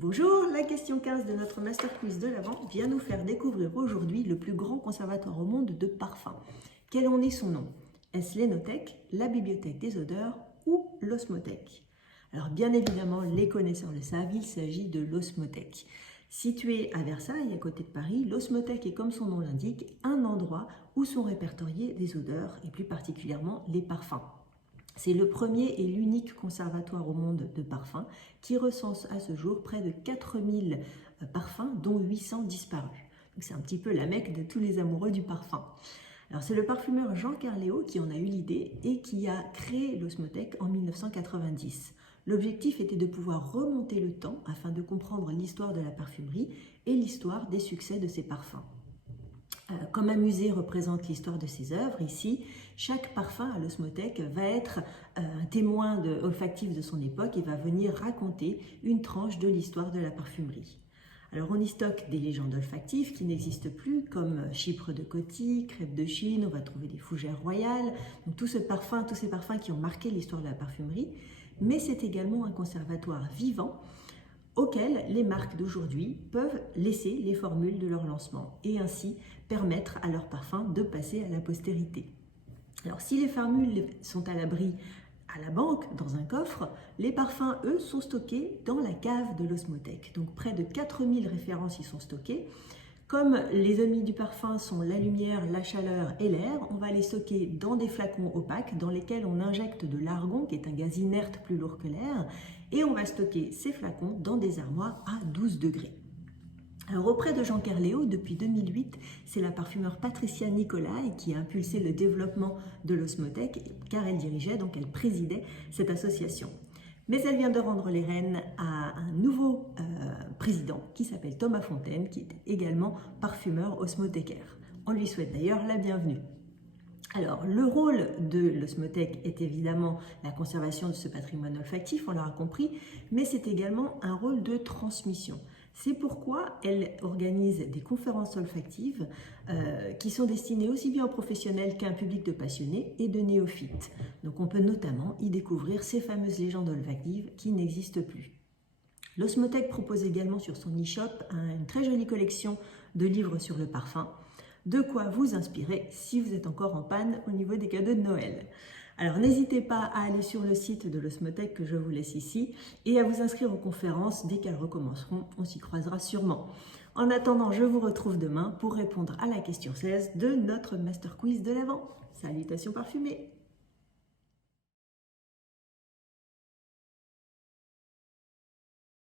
Bonjour, la question 15 de notre Master Quiz de l'Avent vient nous faire découvrir aujourd'hui le plus grand conservatoire au monde de parfums. Quel en est son nom? Est-ce l'Hénothèque, la Bibliothèque des odeurs ou l'Osmothèque? Alors bien évidemment, les connaisseurs le savent, il s'agit de l'Osmothèque. Située à Versailles, à côté de Paris, l'Osmothèque est, comme son nom l'indique, un endroit où sont répertoriées des odeurs et plus particulièrement les parfums. C'est le premier et l'unique conservatoire au monde de parfums qui recense à ce jour près de 4000 parfums, dont 800 disparus. C'est un petit peu la Mecque de tous les amoureux du parfum. Alors c'est le parfumeur Jean Carléo qui en a eu l'idée et qui a créé l'Osmothèque en 1990. L'objectif était de pouvoir remonter le temps afin de comprendre l'histoire de la parfumerie et l'histoire des succès de ses parfums. Comme un musée représente l'histoire de ses œuvres, ici, chaque parfum à l'Osmothèque va être un témoin olfactif de son époque et va venir raconter une tranche de l'histoire de la parfumerie. Alors on y stocke des légendes olfactives qui n'existent plus, comme chypre de Coty, crêpe de Chine, on va trouver des fougères royales, donc tous ces parfums qui ont marqué l'histoire de la parfumerie, mais c'est également un conservatoire vivant auxquels les marques d'aujourd'hui peuvent laisser les formules de leur lancement et ainsi permettre à leurs parfums de passer à la postérité. Alors si les formules sont à l'abri à la banque, dans un coffre, les parfums, eux, sont stockés dans la cave de l'Osmothèque. Donc près de 4000 références y sont stockées. Comme les ennemis du parfum sont la lumière, la chaleur et l'air, on va les stocker dans des flacons opaques dans lesquels on injecte de l'argon, qui est un gaz inerte plus lourd que l'air, et on va stocker ces flacons dans des armoires à 12 degrés. Alors auprès de Jean Carléo, depuis 2008, c'est la parfumeure Patricia Nicolai qui a impulsé le développement de l'Osmothèque, car elle dirigeait, donc elle présidait cette association. Mais elle vient de rendre les rênes à un nouveau président qui s'appelle Thomas Fontaine, qui est également parfumeur osmothécaire. On lui souhaite d'ailleurs la bienvenue. Alors, le rôle de l'Osmothèque est évidemment la conservation de ce patrimoine olfactif, on l'aura compris, mais c'est également un rôle de transmission. C'est pourquoi elle organise des conférences olfactives qui sont destinées aussi bien aux professionnels qu'à un public de passionnés et de néophytes. Donc on peut notamment y découvrir ces fameuses légendes olfactives qui n'existent plus. L'Osmothèque propose également sur son e-shop une très jolie collection de livres sur le parfum. De quoi vous inspirer si vous êtes encore en panne au niveau des cadeaux de Noël. Alors n'hésitez pas à aller sur le site de l'Osmothèque que je vous laisse ici et à vous inscrire aux conférences dès qu'elles recommenceront, on s'y croisera sûrement. En attendant, je vous retrouve demain pour répondre à la question 16 de notre Master Quiz de l'Avent. Salutations parfumées!